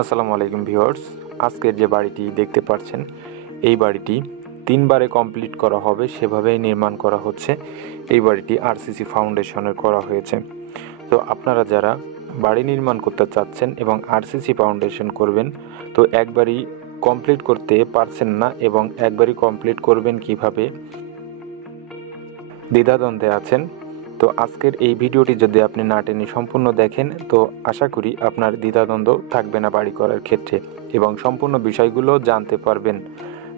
আসসালামু আলাইকুম ভিউয়ার্স, আজকের যে বাড়িটি দেখতে পাচ্ছেন এই বাড়িটি 3 বারে কমপ্লিট করা হবে, সেভাবেই নির্মাণ করা হচ্ছে। এই বাড়িটি আরসিসি ফাউন্ডেশনের করা হয়েছে। তো আপনারা যারা বাড়ি নির্মাণ করতে চাচ্ছেন এবং আরসিসি ফাউন্ডেশন করবেন, তো একবারই কমপ্লিট করতে পারছেন না এবং একবারই কমপ্লিট করবেন কিভাবে দ্বিধাদ্বন্দ্বে আছেন, তো আজকের এই ভিডিওটি যদি আপনি না টেনে সম্পূর্ণ দেখেন, তো আশা করি আপনার দ্বিধাদ্বন্দ্ব থাকবে না বাড়ি করার ক্ষেত্রে এবং সম্পূর্ণ বিষয়গুলো জানতে পারবেন।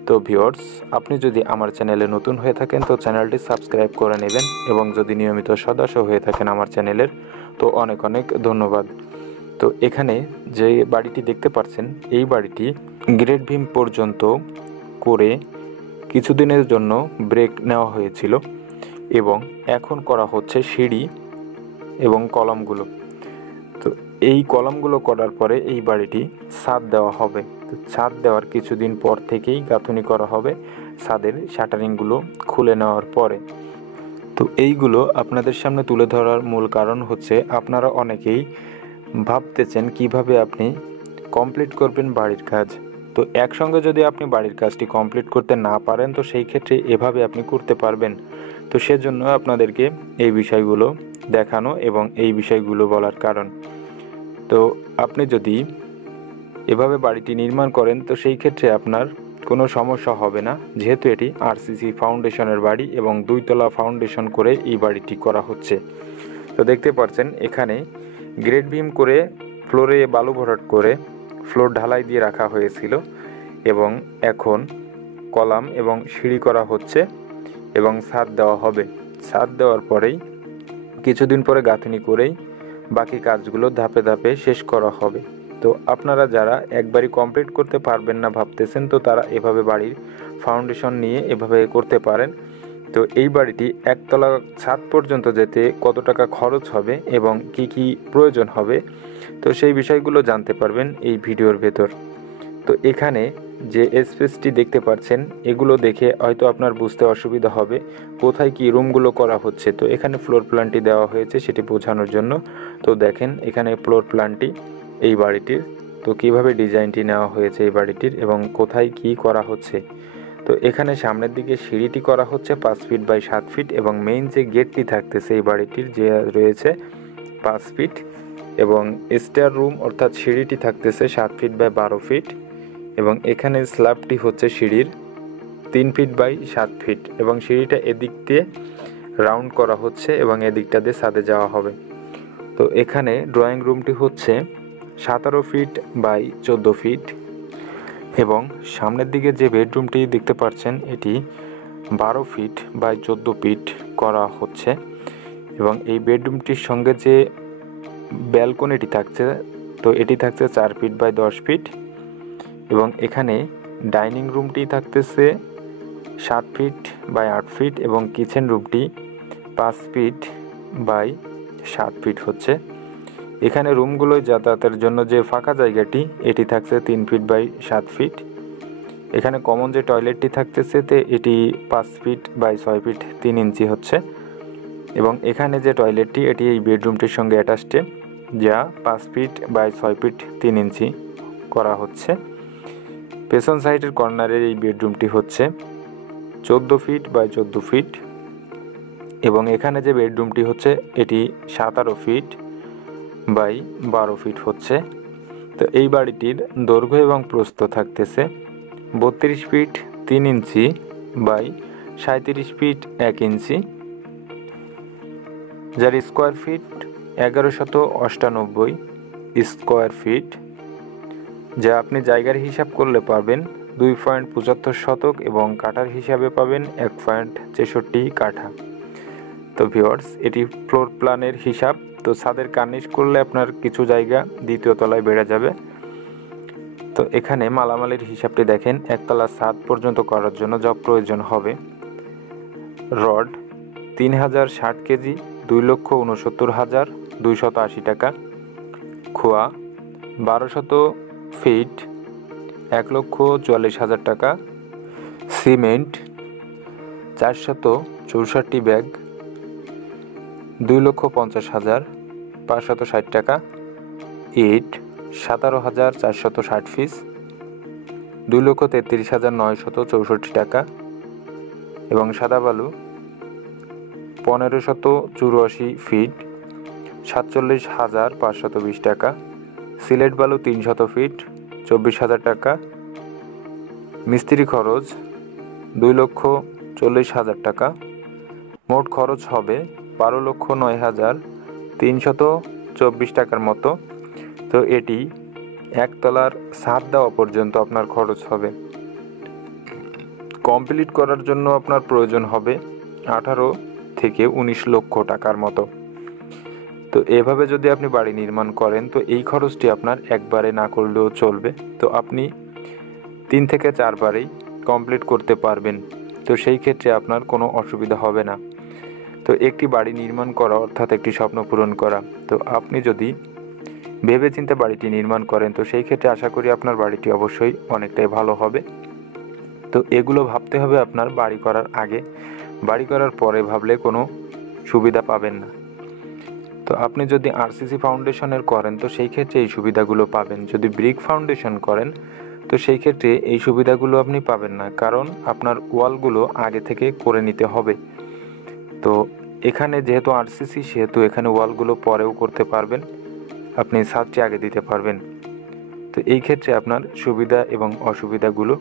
তো ভিউয়ার্স, আপনি যদি আমার চ্যানেলে নতুন হয়ে থাকেন তো চ্যানেলটি সাবস্ক্রাইব করে নেবেন এবং যদি নিয়মিত সদস্য হয়ে থাকেন আমার চ্যানেলের, তো অনেক অনেক ধন্যবাদ। তো এখানে যে বাড়িটি দেখতে পাচ্ছেন এই বাড়িটি গ্রেড বিম পর্যন্ত করে কিছুদিনের জন্য ব্রেক নেওয়া হয়েছিল এবং এখন করা হচ্ছে সিঁড়ি এবং কলামগুলো। তো এই কলামগুলো করার পরে এই বাড়িটি ছাদ দেওয়া হবে। তো ছাদ দেওয়ার কিছুদিন পর থেকেই গাঁথুনি করা হবে ছাদের শাটারিংগুলো খুলে নেওয়ার পরে। তো এইগুলো আপনাদের সামনে তুলে ধরার মূল কারণ হচ্ছে আপনারা অনেকেই ভাবতেছেন কিভাবে আপনি কমপ্লিট করবেন বাড়ির কাজ। তো একসঙ্গে যদি আপনি বাড়ির কাজটি কমপ্লিট করতে না পারেন, তো সেই ক্ষেত্রে এভাবে আপনি করতে পারবেন। তো সেজন্য আপনাদেরকে এই বিষয়গুলো দেখানো এবং এই বিষয়গুলো বলার কারণ। তো আপনি যদি এভাবে বাড়িটি নির্মাণ করেন তো সেই ক্ষেত্রে আপনার কোনো সমস্যা হবে না, যেহেতু এটি আরসিসি ফাউন্ডেশনের বাড়ি এবং 2 তলা ফাউন্ডেশন করে এই বাড়িটি করা হচ্ছে। তো দেখতে পাচ্ছেন এখানে গ্রেড বিম করে ফ্লোরে বালু ভরাট করে ফ্লোর ঢালাই দিয়ে রাখা হয়েছিল এবং এখন কলাম এবং সিঁড়ি করা হচ্ছে এবং ছাদ দেওয়া হবে। ছাদ দেওয়ার পরেই কিছুদিন পরে গাঁথনি করেই বাকি কাজগুলো ধাপে ধাপে শেষ করা হবে। তো আপনারা যারা একবারই কমপ্লিট করতে পারবেন না ভাবতেছেন, তো তারা এভাবে বাড়ির ফাউন্ডেশন নিয়ে এভাবে করতে পারেন। তো এই বাড়িটি একতলা ছাদ পর্যন্ত যেতে কত টাকা খরচ হবে এবং কি কি প্রয়োজন হবে, তো সেই বিষয়গুলো জানতে পারবেন এই ভিডিওর ভেতর। তো এখানে যে স্পেসটি দেখতে পাচ্ছেন এগুলো দেখে হয়তো আপনার বুঝতে অসুবিধা হবে কোথায় কি রুমগুলো করা হচ্ছে। তো এখানে ফ্লোর প্ল্যানটি দেওয়া হয়েছে সেটি বোঝানোর জন্য। তো দেখেন এখানে ফ্লোর প্ল্যানটি এই বাড়িটির, তো কিভাবে ডিজাইনটি নেওয়া হয়েছে এই বাড়িটির এবং কোথায় কি করা হচ্ছে। তো এখানে সামনের দিকে সিঁড়িটি করা হচ্ছে 5 ফিট বাই 7 ফিট এবং মেইন যে গেটটি থাকতেছে এই বাড়িটির যে রয়েছে 5 ফিট এবং স্টেয়ার রুম অর্থাৎ সিঁড়িটি থাকতেছে 7 ফিট বাই 12 ফিট এবং এখানে স্ল্যাবটি হচ্ছে সিঁড়ির 3 ফিট বাই 7 ফিট এবং সিঁড়িটা এদিক দিয়ে রাউন্ড করা হচ্ছে এবং এদিকটা দিয়ে ছাদে যাওয়া হবে। তো এখানে ড্রয়িং রুমটি হচ্ছে 17 ফিট বাই 14 ফিট এবং সামনের দিকে যে বেডরুমটি দেখতে পাচ্ছেন এটি 12 ফিট বাই 14 ফিট করা হচ্ছে এবং এই বেডরুমটির সঙ্গে যে ব্যালকনিটি থাকছে তো এটি থাকছে 4 ফিট বাই 10 ফিট এবং এখানে ডাইনিং রুমটি থাকতেছে 7 ফিট বাই 8 ফিট এবং কিচেন রুমটি 5 ফিট বাই 7 ফিট হচ্ছে। এখানে রুমগুলোয় যাতায়াতের জন্য যে ফাঁকা জায়গাটি এটি থাকছে 3 ফিট বাই 7 ফিট। এখানে কমন যে টয়লেটটি থাকতেছে তে এটি 5 ফিট বাই 6 ফিট 3 ইঞ্চি হচ্ছে এবং এখানে যে টয়লেটটি এটি এই বেডরুমটির সঙ্গে অ্যাটাচড, যা 5 ফিট বাই 6 ফিট 3 ইঞ্চি করা হচ্ছে। পেছন সাইডের কর্নারের এই বেডরুমটি হচ্ছে 14 ফিট বাই 14 ফিট এবং এখানে যে বেডরুমটি হচ্ছে এটি 17 ফিট বাই 12 ফিট হচ্ছে। তো এই বাড়িটির দৈর্ঘ্য এবং প্রস্থ থাকতেছে 32 ফিট 3 ইঞ্চি বাই 37 ফিট 1 ইঞ্চি, যার স্কোয়ার ফিট 1198 স্কোয়ার ফিট, যা আপনি জায়গার হিসাব করলে পাবেন 2.75 শতক এবং কাঠার হিসাবে পাবেন 1.63 কাঠা। তো ভিউয়ার্স, এটি ফ্লোর প্ল্যানের হিসাব। তো ছাদের কার্নিশ করলে আপনার কিছু জায়গা দ্বিতীয় তলায় বেড়ে যাবে। তো এখানে মালামালের হিসাবটি দেখেন, একতলা ছাদ পর্যন্ত করার জন্য যা প্রয়োজন হবে: রড 3060 কেজি 2,69,280 টাকা, খোয়া 1200 ফিট 1,44,000 টাকা, সিমেন্ট 464 ব্যাগ 2,50,560 টাকা, ইট 17,460 পিস, 2,33,964 টাকা এবং সাদা বালু 1,584 ফিট, 47,520 টাকা, সিলেট বালু 300 ফিট, 24,000 টাকা, মিস্ত্রি খরচ 2,40,000 টাকা, মোট খরচ হবে 12,09,324 টাকার মতো। তো এটি একতলার ছাদ দেওয়া পর্যন্ত আপনার খরচ হবে। কমপ্লিট করার জন্য আপনার প্রয়োজন হবে 18 থেকে 19 লক্ষ টাকার মতো। তো এভাবে যদি আপনি বাড়ি নির্মাণ করেন তো এই খরচটি আপনার একবারে না করলেও চলবে। তো আপনি 3 থেকে 4 বারেই কমপ্লিট করতে পারবেন। তো সেই ক্ষেত্রে আপনার কোনো অসুবিধা হবে না। তো একটি বাড়ি নির্মাণ করা অর্থাৎ একটি স্বপ্ন পূরণ করা। তো আপনি যদি ভেবেচিন্তে বাড়িটি নির্মাণ করেন তো সেই ক্ষেত্রে আশা করি আপনার বাড়িটি অবশ্যই অনেকটাই ভালো হবে। তো এগুলো ভাবতে হবে আপনার বাড়ি করার আগে, বাড়ি করার পরে ভাবলে কোনো সুবিধা পাবেন না। তো আপনি যদি আরসিসি ফাউন্ডেশনের করেন তো সেই ক্ষেত্রে এই সুবিধাগুলো পাবেন। যদি ব্রিক ফাউন্ডেশন করেন তো সেই ক্ষেত্রে এই সুবিধাগুলো আপনি পাবেন না, কারণ আপনার ওয়ালগুলো আগে থেকে করে নিতে হবে। তো এখানে যেহেতু আরসিসি সেহেতু এখানে ওয়ালগুলো পরেও করতে পারবেন, আপনি ছাদটি আগে দিতে পারবেন। তো এই ক্ষেত্রে আপনার সুবিধা এবং অসুবিধাগুলো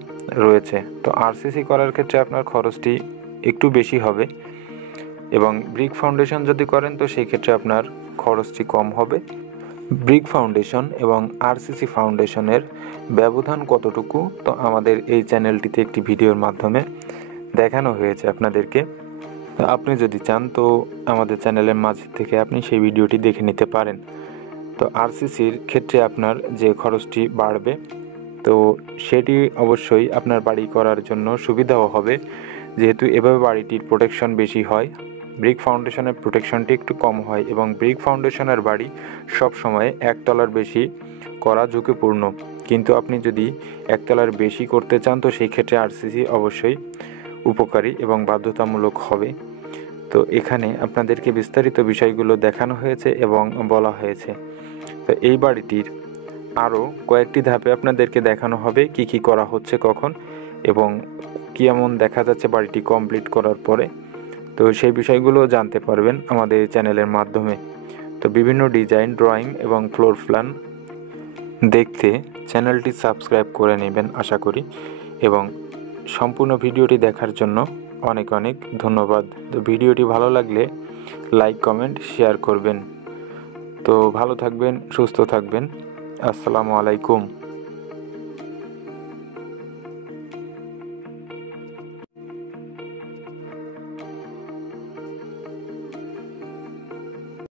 রয়েছে। তো আরসিসি করার ক্ষেত্রে আপনার খরচটি একটু বেশি হবে এবং ব্রিক ফাউন্ডেশন যদি করেন তো সেই ক্ষেত্রে আপনার খরচটি কম হবে। ব্রিক ফাউন্ডেশন এবং আরসিসি ফাউন্ডেশনের ব্যবধান কতটুকু তো আমাদের এই চ্যানেলটিতে একটি ভিডিওর মাধ্যমে দেখানো হয়েছে আপনাদেরকে। তো আপনি যদি চান তো আমাদের চ্যানেলের মাঝ থেকে আপনি সেই ভিডিওটি দেখে নিতে পারেন। তো আরসিসির ক্ষেত্রে আপনার যে খরচটি বাড়বে তো সেটি অবশ্যই আপনার বাড়ি করার জন্য সুবিধাও হবে, যেহেতু এভাবে বাড়িটির প্রোটেকশন বেশি হয়। ব্রিক ফাউন্ডেশনের প্রোটেকশনটি একটু কম হয় এবং ব্রিক ফাউন্ডেশনের বাড়ি সবসময় একতলার বেশি করা ঝুঁকিপূর্ণ। কিন্তু আপনি যদি একতলার বেশি করতে চান তো সেই ক্ষেত্রে আরসিসি অবশ্যই উপকারী এবং বাধ্যতামূলক হবে। তো এখানে আপনাদেরকে বিস্তারিত বিষয়গুলো দেখানো হয়েছে এবং বলা হয়েছে। তো এই বাড়িটির আরও কয়েকটি ধাপে আপনাদেরকে দেখানো হবে কি কি করা হচ্ছে কখন এবং কেমন দেখা যাচ্ছে বাড়িটি কমপ্লিট করার পরে। তো সেই বিষয়গুলো জানতে পারবেন আমাদের এই চ্যানেলের মাধ্যমে। তো বিভিন্ন ডিজাইন, ড্রয়িং এবং ফ্লোর প্ল্যান দেখতে চ্যানেলটি সাবস্ক্রাইব করে নেবেন আশা করি, এবং সম্পূর্ণ ভিডিওটি দেখার জন্য অনেক অনেক ধন্যবাদ। তো ভিডিওটি ভালো লাগলে লাইক, কমেন্ট, শেয়ার করবেন। তো ভালো থাকবেন, সুস্থ থাকবেন। আসসালামু আলাইকুম।